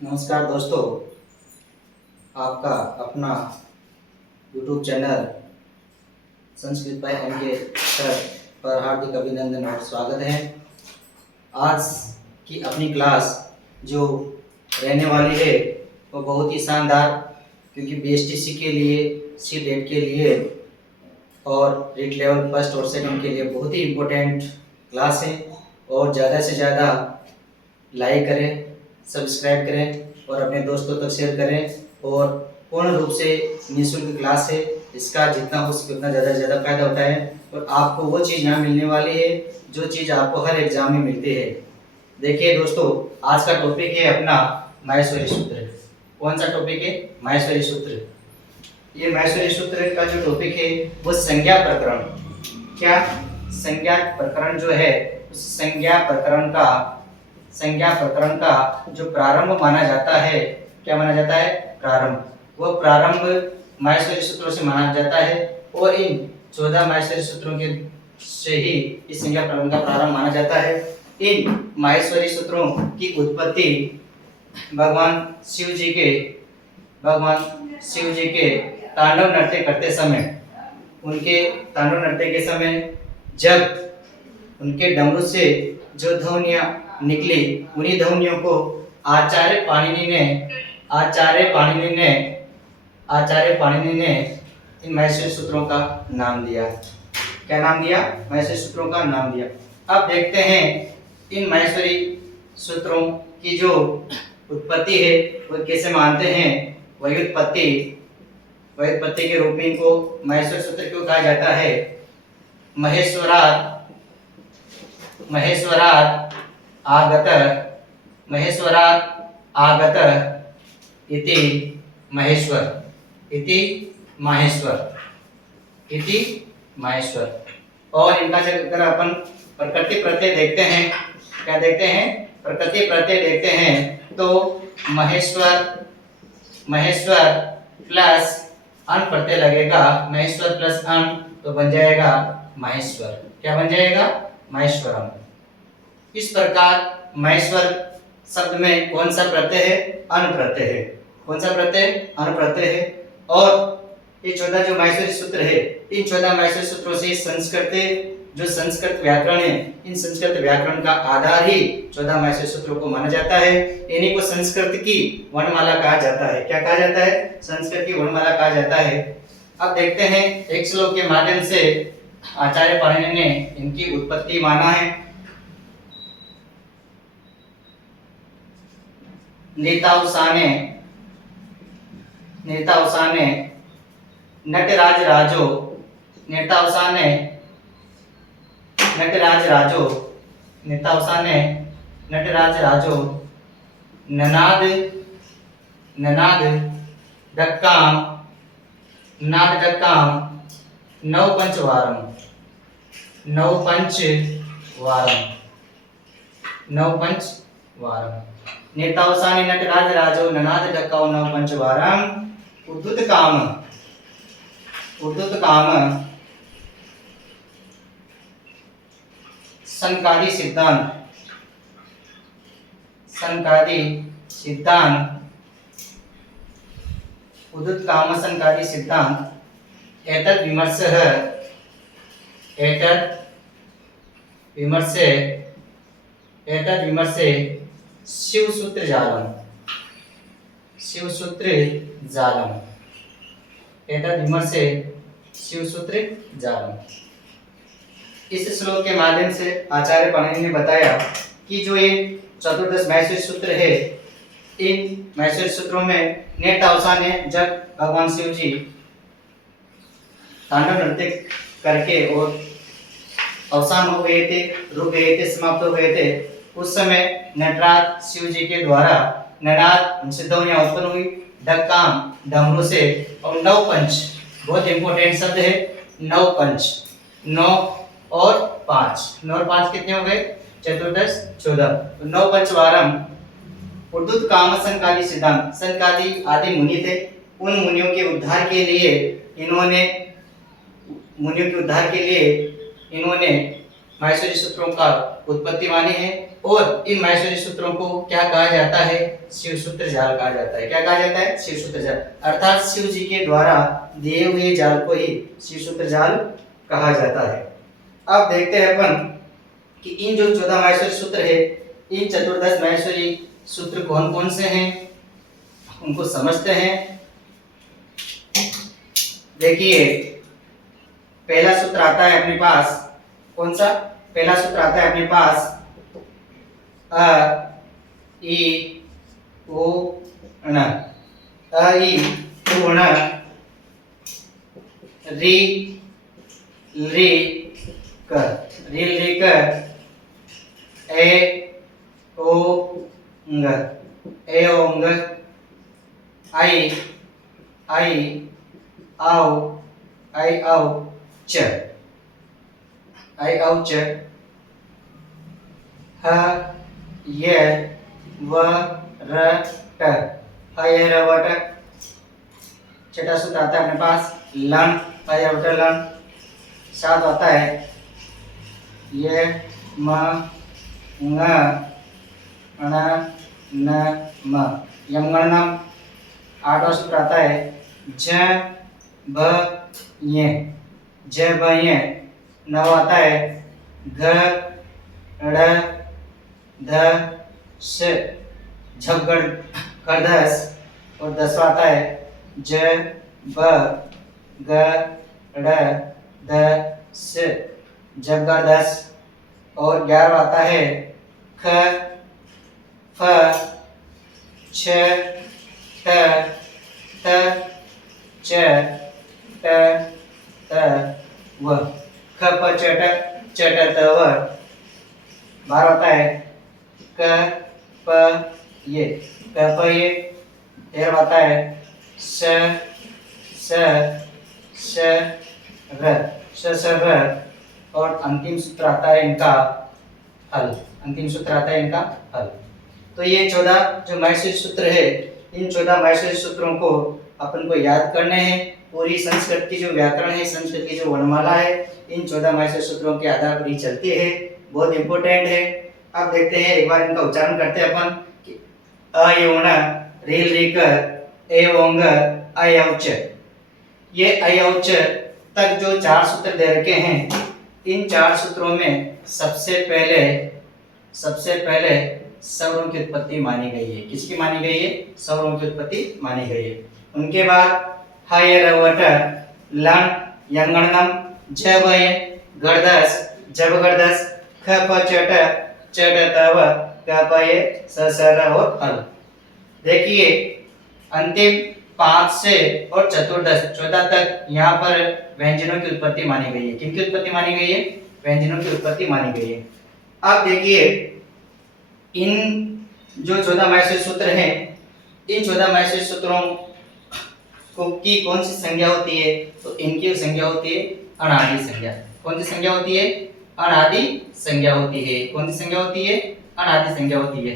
नमस्कार दोस्तों, आपका अपना YouTube channel Sanskrit by MK sir पर हार्दिक अभिनंदन और स्वागत है। आज की अपनी क्लास जो रहने वाली है वो बहुत ही शानदार, क्योंकि BSTC के लिए, C-DET के लिए और रीट लेवल फर्स्ट और सेकंड के लिए बहुत ही इम्पोर्टेंट क्लास है। और ज़्यादा से ज़्यादा लाइक करें, सब्सक्राइब करें और अपने दोस्तों तक शेयर करें। और पूर्ण रूप से निःशुल्क क्लास है, इसका जितना हो सके उतना ज़्यादा से ज़्यादा फायदा होता है और आपको वो चीज़ यहाँ मिलने वाली है जो चीज़ आपको हर एग्जाम में मिलती है। देखिए दोस्तों, आज का टॉपिक है अपना माहेश्वरी सूत्र। कौन सा टॉपिक है? माहेश्वरी सूत्र। ये माहेश्वरी सूत्र का जो टॉपिक है वो संज्ञा प्रकरण, क्या संज्ञा प्रकरण जो है उस संज्ञा प्रकरण का जो प्रारंभ माना जाता है, क्या माना जाता है? प्रारंभ। वो प्रारंभ माहेश्वरी सूत्रों से माना जाता है और इन 14 माहेश्वरी सूत्रों के से ही इस संज्ञा प्रकरण का प्रारंभ माना जाता है। इन माहेश्वरी सूत्रों की उत्पत्ति भगवान शिव जी के तांडव नृत्य करते समय, उनके तांडव नृत्य के समय जब उनके डमरू से जो ध्वनियां निकली, उन्हीं ध्वनियों को आचार्य पाणिनि ने इन माहेश्वरी सूत्रों का नाम दिया। क्या नाम दिया? माहेश्वरी सूत्रों का नाम दिया। अब देखते हैं इन माहेश्वरी सूत्रों की जो उत्पत्ति है वो कैसे मानते हैं। व्युत्पत्ति के रूप में इनको माहेश्वरी सूत्र क्यों कहा जाता है? महेश्वरात् आगत इति माहेश्वर। और इनका अगर अपन प्रकृति प्रत्यय देखते हैं, क्या देखते हैं? प्रकृति प्रत्यय देखते हैं तो महेश्वर प्लस अन प्रत्यय लगेगा। महेश्वर प्लस अन तो बन जाएगा माहेश्वर। क्या बन जाएगा? माहेश्वरम। इस प्रकार माहेश्वर शब्द में कौन सा प्रत्यय है? अन प्रत्यय है। कौन सा प्रत्यय? अन प्रत्यय है। और ये 14 जो माहेश्वरी सूत्र है, इन 14 माहेश्वरी सूत्रों से संस्कृत व्याकरण है, इन संस्कृत व्याकरण का आधार ही 14 माहेश्वरी सूत्रों को माना जाता है। इन्हीं को संस्कृत की वर्णमाला कहा जाता है। क्या कहा जाता है? संस्कृत की वर्णमाला कहा जाता है। अब देखते हैं एक श्लोक के माध्यम से आचार्य पाणिनि ने इनकी उत्पत्ति माना है। नेतावसाने नटराज राजो ननाद दक्काम नव पंचवारम। नेतावसाने नटराज राजो ननाद दक्काम नव पंचवारम। उद्धत काम संकादी सिद्धांत एतद् विमर्शे शिवसूत्र जालम। इस श्लोक के माध्यम से आचार्य पाणिनि ने बताया कि जो ये 14 माहेश्वरी सूत्र है, इन माहेश्वरी सूत्रों में नेट अवसान है, जब भगवान शिव जी तांडव नृत्य करके और अवसान हो गए थे, रुक गए थे, समाप्त हो गए थे, उस समय नटराज शिव जी के द्वारा ननाद ध्वनियां उत्पन्न हुई, डक्काम डमरू से, और नव पंच, बहुत इंपॉर्टेंट शब्द है, नव पंच, 9 और 5 कितने हो गए? 14। नव पंचवारम उद्धत काम संकादी सिद्धांत। संकादी आदि मुनि थे, उन मुनियों के उद्धार के लिए इन्होंने माहेश्वरी सूत्रों का उत्पत्ति मानी है और इन माहेश्वरी सूत्रों को क्या कहा जाता है? शिव सूत्र जाल कहा जाता है। क्या कहा जाता है? शिव सूत्र जाल, अर्थात शिव जी के द्वारा दिए हुए जाल को ही शिव सूत्र जाल कहा जाता है। अब देखते हैं अपन कि इन जो 14 माहेश्वरी सूत्र है, इन चतुर्दश माहेश्वरी सूत्र कौन कौन से हैं, उनको समझते हैं। देखिए, पहला सूत्र आता है अपने पास, कौन सा? पहला सूत्र आता है अपने पास अ इ उ ण, अ इ उ ण, रि रि क, रि रि क, ए ओ ङ, ए ओ ङ, आई आई औ, आई औ च, आई औ च, ह य व र ट, ह य र व ट। छठा सूत्र आता है अपने पास लण, ह य र व ट लण। सात आता है य म ङ ण न म, यमगणनम। आठवां सूत्र आता है ज भ य, ज भ य। नव आता है घ ड़ ध स, झगड़ खरदस। और 10वां आता है ज ब ग ड़ ध स, जबरदस। और 11वां आता है ख फ छ ट थ च ट त व, ख प छ ट च ट त व। 12वां आता है क प ये, क प ये। 13वां आता है स स श र, श स र। और अंतिम सूत्र आता है इनका हल, अंतिम सूत्र आता है इनका हल। तो ये 14 जो माहेश्वरी सूत्र है, इन 14 माहेश्वरी सूत्रों को अपन को याद करने हैं। पूरी संस्कृत की जो व्याकरण है, संस्कृत की जो वर्णमाला है, इन 14 माहेश्वरी सूत्रों के आधार पर ही चलती है। बहुत इंपॉर्टेंट है। अब देखते हैं, एक बार इनका उच्चारण करते हैं अपन कि अ य उ ण, रि रि क, ए ओ ङ, ऐ औ च। ये ऐ औ च तक जो 4 सूत्र दे रखे हैं, इन 4 सूत्रों में सबसे पहले स्वरों की उत्पत्ति मानी गई है। किसकी मानी गई है? स्वरों की उत्पत्ति मानी गई है। उनके बाद ह य र व ट लण, यंगणनम, झ भ य गर्दस, जबगर्दस, ख प छ ट च ट त व, क प य स स र और हल। देखिए, अंतिम 5 से और चतुर्दश 14 तक यहाँ पर व्यंजनों की उत्पत्ति मानी गई है। किनकी उत्पत्ति मानी गई है? व्यंजनों की उत्पत्ति मानी गई है। अब देखिए, इन जो 14 माहेश्वरी सूत्र हैं, इन 14 माहेश्वरी सूत्रों को की कौन सी संज्ञा होती है? तो इनकी संज्ञा होती है अनादि संज्ञा। कौन सी संज्ञा होती है? अनादि संज्ञा होती है। कौन सी संज्ञा होती है? अनादि संज्ञा होती है।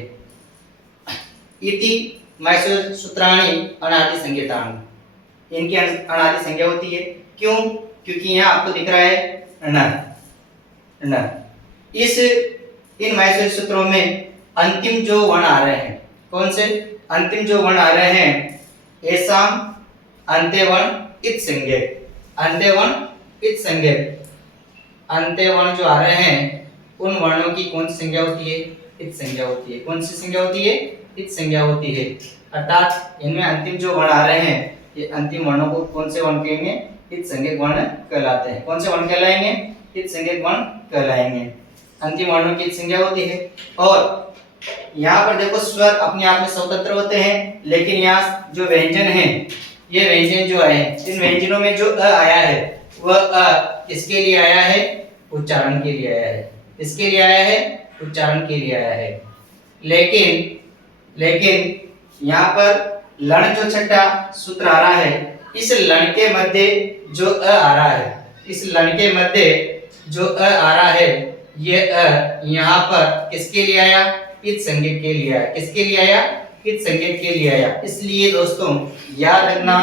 इति माहेश्वरी सूत्राणि अनादि संज्ञितानि, इनकी अनादि संज्ञा होती है। क्यों? क्योंकि यहाँ आपको दिख रहा है न न। इस इन माहेश्वरी सूत्रों में अंतिम जो वर्ण आ रहे हैं, कौन से अंतिम जो वर्ण आ रहे हैं? ऐसाम, अंत्यवर्ण, इत संज्ञक, अंत्यवर्ण, इत संज्ञक। अंत्यवर्ण जो आ रहे हैं, उन वर्णों की कौन सी संज्ञा होती है? इत संज्ञा होती है। कौन सी संज्ञा होती है? इत संज्ञा होती है। अर्थात इनमें अंतिम जो वर्ण आ रहे हैं, ये अंतिम वर्णों को कौन से वर्ण कहेंगे? इत संज्ञक वर्ण कहलाते हैं। कौन से वर्ण कहलाएंगे? इत संज्ञक वर्ण कहलाएंगे। अंतिम वर्णों की इत संज्ञा होती है। और यहाँ पर देखो, स्वर अपने आप में स्वतंत्र होते हैं, लेकिन यहाँ जो व्यंजन है, ये व्यंजन जो है, इन व्यंजनों में जो अ आया है, वह अ किसके लिए आया है? उच्चारण के लिए आया है। किसके लिए आया है? उच्चारण के लिए आया है। लेकिन यहाँ पर लण जो छठा सूत्र आ रहा है, इस लण के मध्य जो अ आ रहा है, इस लण के मध्य जो अ आ रहा है, ये अ यहाँ पर किसके लिए आया? इत संज्ञक के लिए आया। किसके लिए आया? इत संज्ञक के लिए आया। इसलिए दोस्तों याद रखना,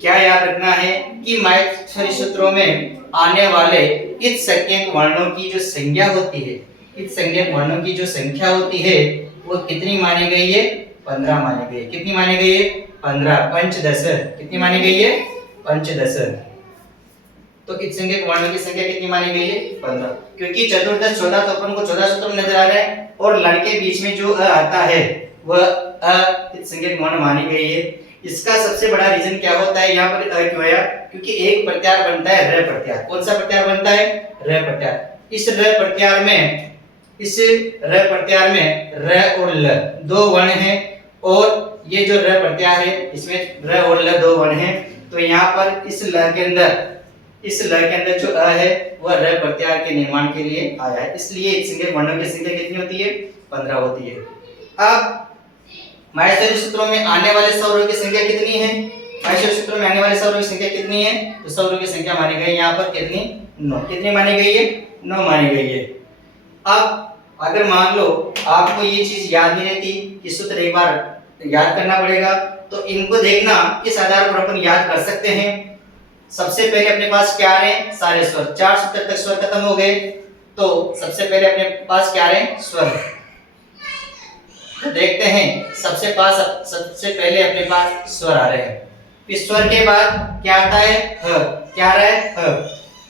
क्या याद रखना है कि माहेश्वरी सूत्रों में आने वाले इत संज्ञक वर्णों की जो संज्ञा होती है, इस संज्ञक वर्णों की जो संख्या होती है वो कितनी मानी गई है? 15 मानी गई है। कितनी मानी गई है? 15। पंचदश कितनी मानी गई है? पंचदश। तो इस संज्ञक वर्णों की संख्या कितनी मानी गई है? 15। क्योंकि चतुर्दश 14 तो अपन को 14 सूत्र में नजर आ रहा है और लड़ के बीच में जो अ आता है वह अ इस संज्ञक वर्ण मानी गई है। इसका सबसे बड़ा रीजन क्या होता है यहाँ पर अ क्यों आया? क्योंकि एक प्रत्यार बनता है र प्रत्यार। कौन सा प्रत्यार बनता है? र प्रत्यार। इस र प्रत्यार में र और ल दो वर्ण हैं और ये जो र प्रत्यार है इसमें र और ल दो वर्ण हैं। तो यहाँ पर इस ल के अंदर जो अ है वह र प्रत्यार के निर्माण के लिए आया है। इसलिए इस संज्ञक वर्णों की संख्या कितनी होती है? 15 होती है। अब माहेश्वरी सूत्रों में आने वाले स्वरों की संख्या कितनी है? माहेश्वरी सूत्रों में आने वाले स्वरों की संख्या कितनी है? तो स्वरों की संख्या मानी गई यहाँ पर कितनी? 9। कितनी मानी गई है? 9 मानी गई है। अब अगर मान लो आपको ये चीज याद नहीं रहती कि सूत्र एक बार याद करना पड़ेगा, तो इनको देखना किस आधार पर अपन याद कर सकते हैं। सबसे पहले अपने पास क्या आ रहे हैं? सारे स्वर। 4 सूत्र तक स्वर खत्म हो गए, तो सबसे पहले अपने पास क्या आ रहे हैं? स्वर। तो देखते हैं सबसे पहले अपने पास स्वर आ रहे हैं। इस स्वर के बाद क्या आता है? ह। क्या आ रहा है? ह।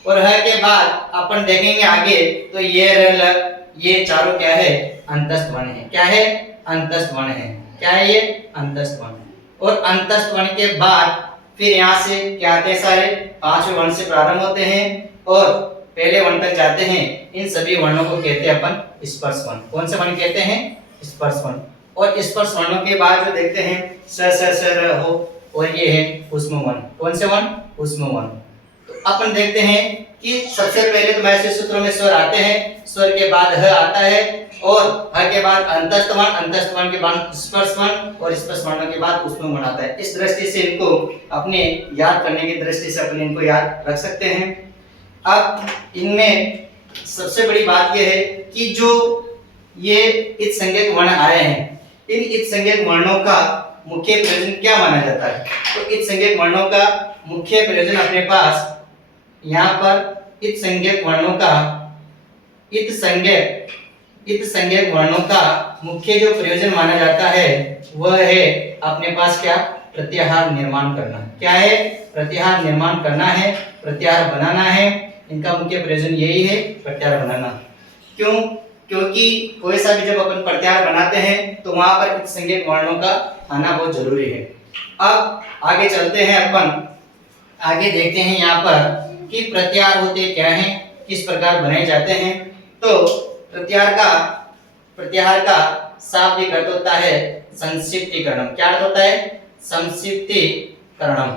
और ह के बाद अपन देखेंगे आगे तो ये र ल ये चारों क्या है? अंतस्थ वर्ण है। क्या है? अंतस्थ वर्ण है। क्या है ये? अंतस्थ वर्ण। और अंतस्थ वर्ण के बाद फिर यहाँ से क्या आते हैं? सारे 5 वर्ण से प्रारंभ होते हैं और पहले वर्ण तक जाते हैं। इन सभी वर्णों को कहते हैं अपन स्पर्श वर्ण। कौन से वर्ण कहते हैं? स्पर्श वर्ण। और स्पर्श वर्णों के बाद जो देखते हैं स र हो और ये है ऊष्म वर्ण। कौन से वर्ण? ऊष्म वर्ण। तो अपन देखते हैं कि सबसे पहले तो माहेश्वरी सूत्रों में स्वर आते हैं, स्वर के बाद ह आता है और ह के बाद अंतस्थ वर्ण के बाद स्पर्श वर्ण और स्पर्श वर्णों के बाद ऊष्म वर्ण आता है। इस दृष्टि से इनको अपने याद करने की दृष्टि से अपन इनको याद रख सकते हैं। अब इनमें सबसे बड़ी बात यह है कि जो ये इत संज्ञक वर्ण आए हैं, इन इत संज्ञक वर्णों का मुख्य प्रयोजन क्या माना जाता है? तो इत संज्ञक वर्णों का मुख्य प्रयोजन अपने पास यहाँ पर इत संज्ञक वर्णों का मुख्य जो प्रयोजन माना जाता है वह है अपने पास क्या? प्रत्याहार निर्माण करना। क्या है? प्रत्याहार निर्माण करना है, प्रत्याहार बनाना है। इनका मुख्य प्रयोजन यही है, प्रत्याहार बनाना। क्यों? क्योंकि कोई सा भी जब अपन प्रत्याहार बनाते हैं तो वहां पर इत संज्ञक वर्णों का आना बहुत जरूरी है। अब आगे चलते हैं अपन, आगे देखते हैं यहाँ पर कि प्रत्याहार होते क्या हैं, किस प्रकार बनाए जाते हैं। तो प्रत्याहार का शाब्दिक अर्थ होता है संक्षिप्तीकरणम। क्या अर्थ होता है? संक्षिप्तीकरणम,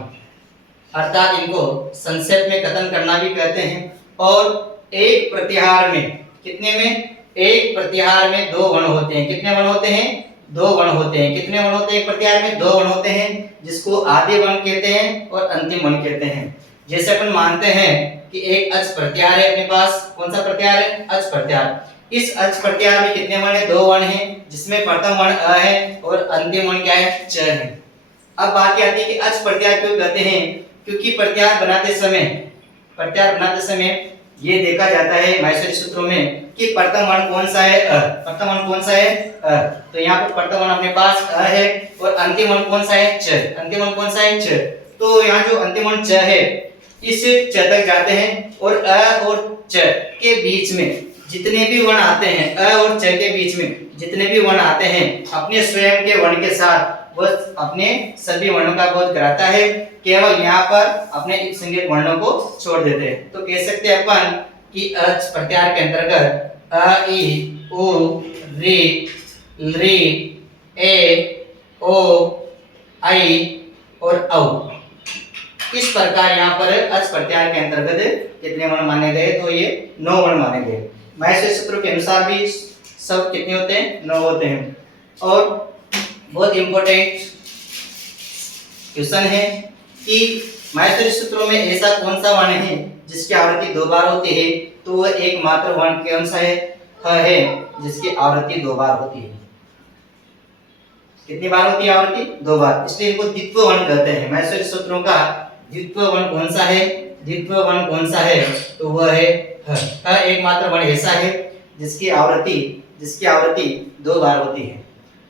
अर्थात इनको संक्षेप में कथन करना भी कहते हैं। और एक प्रत्याहार में कितने में? एक प्रत्याहार में 2 वर्ण होते हैं। कितने वर्ण होते हैं? 2 वर्ण होते हैं। कितने वर्ण होते हैं? एक प्रत्याहार में 2 वर्ण होते हैं, जिसको आदि वर्ण कहते हैं और अंतिम वर्ण कहते हैं। जैसे अपन मानते हैं कि एक अच प्रत्याहार है अपने पास। कौन सा प्रत्याहार है? अच प्रत्याहार। इस अच प्रत्याहार में कितने वर्ण है? 2 वर्ण हैं, जिसमें प्रथम वर्ण अ है और अंतिम वर्ण क्या है? च है। अब बात आती है कि अच प्रत्याहार क्यों कहते हैं? क्योंकि प्रत्याहार बनाते समय ये देखा जाता है माहेश्वरी सूत्रों में कि प्रथम वर्ण कौन सा है? अ। प्रथम वर्ण कौन सा है? अ। तो यहाँ पर प्रथम वर्ण अपने पास अ है और अंतिम वर्ण कौन सा है? च। अंतिम वर्ण कौन सा है? च। तो यहाँ जो अंतिम वर्ण च है इस च तक जाते हैं और अ और च के बीच में जितने भी वर्ण आते हैं, अ और च के बीच में जितने भी वर्ण आते हैं, अपने स्वयं के वर्ण के साथ वह अपने सभी वर्णों का बोध कराता है। केवल यहाँ पर अपने इत संज्ञक वर्णों को छोड़ देते हैं। तो कह सकते हैं अपन कि अच प्रत्याहार के अंतर्गत अ, ई, उ, री, री, ए, ओ, आई और औ। इस प्रकार यहाँ पर अच प्रत्याहार के अंतर्गत कितने वर्ण माने गए? तो ये 9 वर्ण माने गए। माहेश्वरी सूत्रों के अनुसार भी सब कितने होते हैं? 9 होते हैं। और बहुत इंपॉर्टेंट क्वेश्चन है कि माहेश्वरी सूत्रों में ऐसा कौन सा वर्ण है जिसकी आवृत्ति 2 बार होती है? तो वह एकमात्र वर्ण कौन सा है? ह है, जिसकी आवृत्ति 2 बार होती है। कितनी बार होती है आवृत्ति? 2 बार। इसलिए इनको द्वित्व वर्ण कहते हैं। माहेश्वरी सूत्रों का द्वित्व वर्ण कौन सा है? द्वित्व वर्ण कौन सा है? तो वह है ह। एकमात्र वर्ण ऐसा है जिसकी आवृत्ति 2 बार होती है।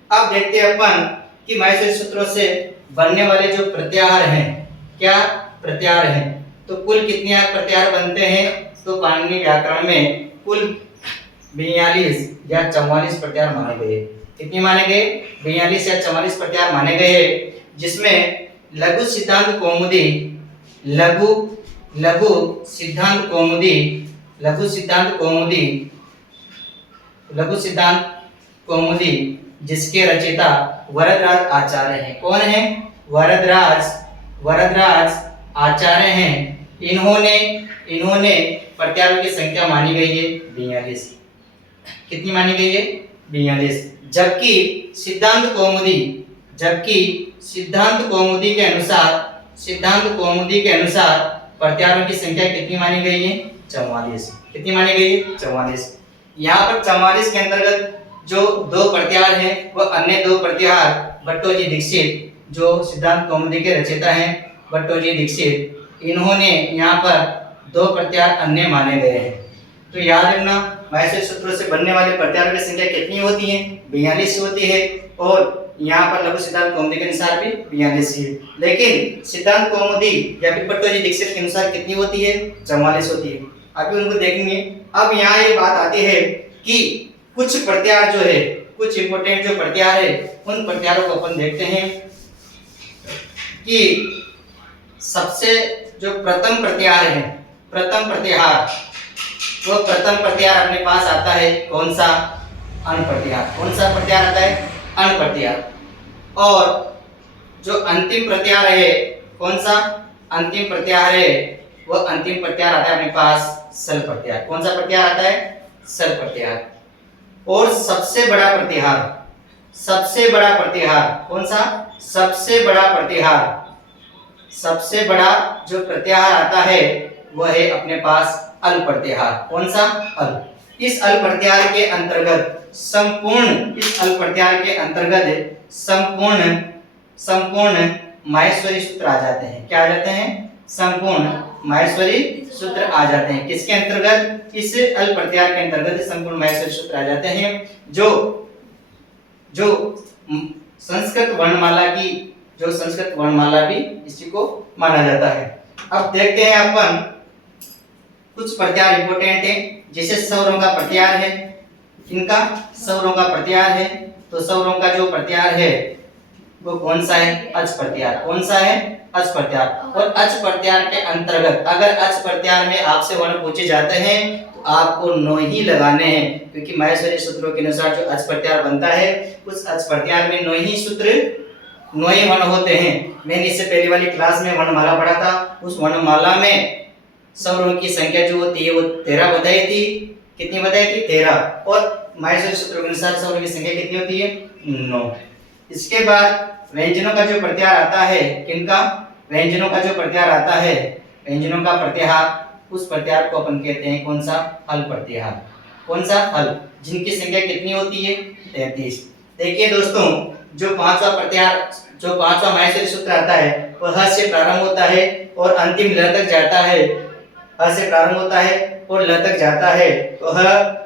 अब देखते हैं अपन कि माहेश्वरी सूत्रों से बनने वाले जो प्रत्याहार हैं, क्या प्रत्याहार हैं, तो कुल कितने प्रत्याहार बनते हैं, तो पाणिनि व्याकरण में कुल 42 या 44 प्रत्याहार माने गए। कितने माने गए? 42 या 44 प्रत्याहार माने गए, जिसमें लघु सिद्धांत कौमुदी, लघु सिद्धांत कौमुदी जिसके रचयिता वरदराज आचार्य हैं। कौन है? वरदराज आचार्य हैं। इन्होंने प्रत्याहारों की संख्या मानी गई है 42। कितनी मानी गई है? 42। जबकि सिद्धांत कौमुदी के अनुसार प्रत्याहारों की संख्या कितनी मानी गई है? 44। कितनी मानी गई है? 44। यहाँ पर 44 के अंतर्गत जो 2 प्रत्याहार हैं वह अन्य 2 प्रत्याहार भट्टोजी दीक्षित, जो सिद्धांत कौमुदी के रचयिता हैं भट्टोजी दीक्षित, इन्होंने यहाँ पर 2 प्रत्याहार अन्य माने गए हैं। तो याद रखना, माहेश्वरी सूत्रों से बनने वाले प्रत्याहारों की संख्या कितनी होती है? 42 होती है, और यहाँ पर लघु सिद्धांत कौमुदी के अनुसार भी 42 है। लेकिन सिद्धांत कौमुदी या फिर भट्टोजी दीक्षित के अनुसार कितनी होती है? 44 होती है। अभी उनको देखेंगे। अब यहाँ ये बात आती है कि कुछ प्रत्याहार जो है, कुछ इंपॉर्टेंट जो प्रत्याहार है, उन प्रत्याहारों को अपन देखते हैं कि सबसे जो प्रथम प्रत्याहार है, प्रथम प्रत्याहार अपने पास आता है कौन सा? अन प्रत्याहार। कौन सा प्रत्याहार आता है? अन प्रत्याहार। और जो अंतिम प्रत्याहार है, कौन सा अंतिम प्रत्याहार है? वह अंतिम प्रत्याहार आता है अपने पास सल प्रत्याहार। कौन सा प्रत्याहार आता है? सल प्रत्याहार। और सबसे बड़ा प्रत्याहार कौन सा? सबसे बड़ा जो प्रत्याहार आता है वह है अपने पास अल प्रत्याहार। कौन सा? अल। इस अल प्रत्याहार के अंतर्गत संपूर्ण माहेश्वरी सूत्र आ जाते हैं। क्या आ जाते हैं? संपूर्ण माहेश्वरी सूत्र आ जाते हैं। किसके अंतर्गत? इस अल प्रत्याहार के अंतर्गत संपूर्ण माहेश्वरी सूत्र आ जाते हैं, जो संस्कृत वर्णमाला भी इसी को माना जाता है। अब देखते हैं अपन कुछ प्रत्याहार इंपोर्टेंट है, जैसे स्वरों का प्रत्याहार है। इनका स्वरों का प्रत्याहार है, तो स्वरों का जो प्रत्याहार है वो कौन सा है? अच प्रत्याहार। कौन सा है? अच प्रत्याहार। और अच प्रत्याहार के अंतर्गत अगर अच प्रत्याहार में आपसे वर्ण पूछे जाते हैं तो आपको नो ही लगाने हैं, क्योंकि माहेश्वरी सूत्रों के अनुसार जो अच प्रत्याहार बनता है उस अच प्रत्याहार में नो ही वर्ण होते हैं। मैंने इससे पहले वाली क्लास में वर्णमाला पढ़ा था। उस वर्णमाला में स्वरों की संख्या जो होती है वो 13 बताई थी। कितनी बताई थी? 13। और माहेश्वरी सूत्रों के अनुसार स्वरों की संख्या कितनी होती है? 9। इसके बाद व्यंजनों का जो प्रत्याहार आता है, किनका? व्यंजनों का जो प्रत्याहार आता है, व्यंजनों का प्रत्याहार, उस प्रत्याहार को अपन कहते हैं कौन सा? हल प्रत्याहार। कौन सा? हल। जिनकी संख्या कितनी होती है? 33। देखिए दोस्तों, जो पांचवा माहेश्वरी सूत्र आता है वह ह से प्रारंभ होता है और अंतिम ल तक जाता है। ह से प्रारंभ होता है और ल तक जाता है, तो ह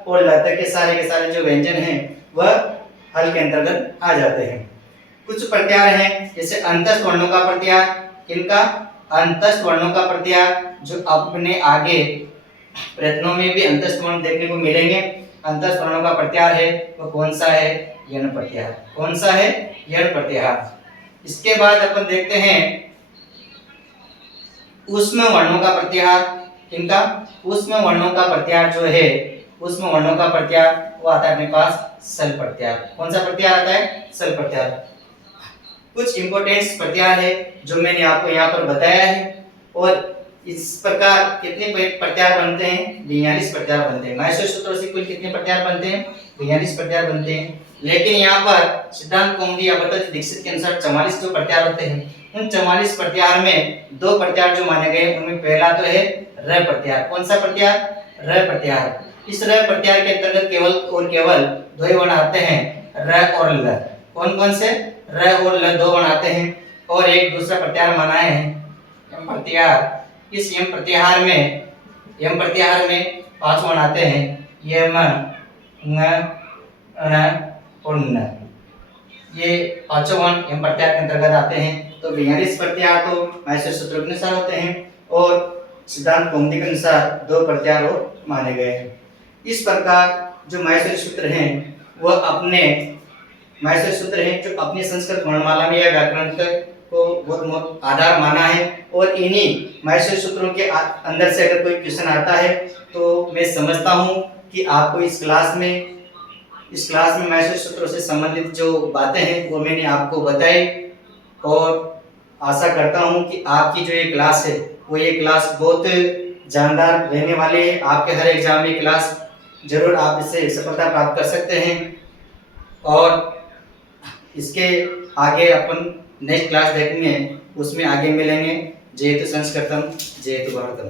और ल तक के सारे जो व्यंजन हैं वह हल के अंतर्गत आ जाते हैं। कुछ प्रत्याहार हैं, जैसे अंतस्थ वर्णों का प्रत्याहार। किनका? अंतस्थ वर्णों का प्रत्याहार, जो अपने आगे प्रयत्नों में भी अंतस्थ वर्ण देखने को मिलेंगे। अंतस्थ वर्णों का प्रत्याहार है वो कौन सा है? यण प्रत्याहार। कौन सा है? यण प्रत्याहार। इसके बाद अपन देखते हैं ऊष्म वर्णों का प्रत्याहार। किनका? ऊष्म वर्णों का प्रत्याहार जो है, ऊष्म वर्णों का प्रत्याहार वो आता है अपने पास सल प्रत्याहार। कौन सा प्रत्याहार आता है? सल प्रत्याहार। कुछ इंपॉर्टेंट प्रत्याहार है जो मैंने आपको यहाँ पर बताया है, और इस प्रकार कितने प्रत्याहार बनते हैं? 42 प्रत्याहार बनते हैं। माहेश्वरी सूत्रों से कुल कितने प्रत्याहार बनते हैं? 42 प्रत्याहार बनते हैं। लेकिन यहाँ पर सिद्धांत कौमुदी या भट्टोजी दीक्षित के अनुसार 44 जो प्रत्याहार होते हैं, उन 44 प्रत्याहार में 2 प्रत्याहार जो माने गए उनमें पहला तो है र प्रत्याहार। कौन सा प्रत्याहार? र प्रत्याहार। इस र प्रत्याहार के अंतर्गत केवल 2 ही वर्ण आते हैं, र और ल। कौन कौन से? र और ल 2 वर्ण आते हैं, और एक दूसरा प्रत्याहार माना है यम प्रत्याहार। इस यम प्रत्याहार में 5 वर्ण आते हैं, यम, ङ, अण और न। ये पांचों वर्ण एवं प्रत्याहार के अंतर्गत आते हैं। तो 42 प्रत्याहार तो माहेश्वरी सूत्र के अनुसार होते हैं और सिद्धांत कौमुदी के अनुसार 2 प्रत्याहार और माने गए हैं। इस प्रकार जो माहेश्वरी सूत्र हैं वह अपने माहेश्वरी सूत्र हैं जो अपनी संस्कृत वर्णमाला में या व्याकरण को बहुत आधार माना है और इन्हीं माहेश्वरी सूत्रों के अंदर से अगर कोई क्वेश्चन आता है तो मैं समझता हूँ कि आपको इस क्लास में माहेश्वरी सूत्रों से संबंधित जो बातें हैं वो मैंने आपको बताई और आशा करता हूँ कि आपकी जो ये क्लास है वो ये क्लास बहुत जानदार रहने वाली है। आपके हर एग्जाम में क्लास जरूर आप इससे सफलता प्राप्त कर सकते हैं और इसके आगे अपन नेक्स्ट क्लास देखेंगे, उसमें आगे मिलेंगे। जयतु संस्कृतम जयतु भारतम।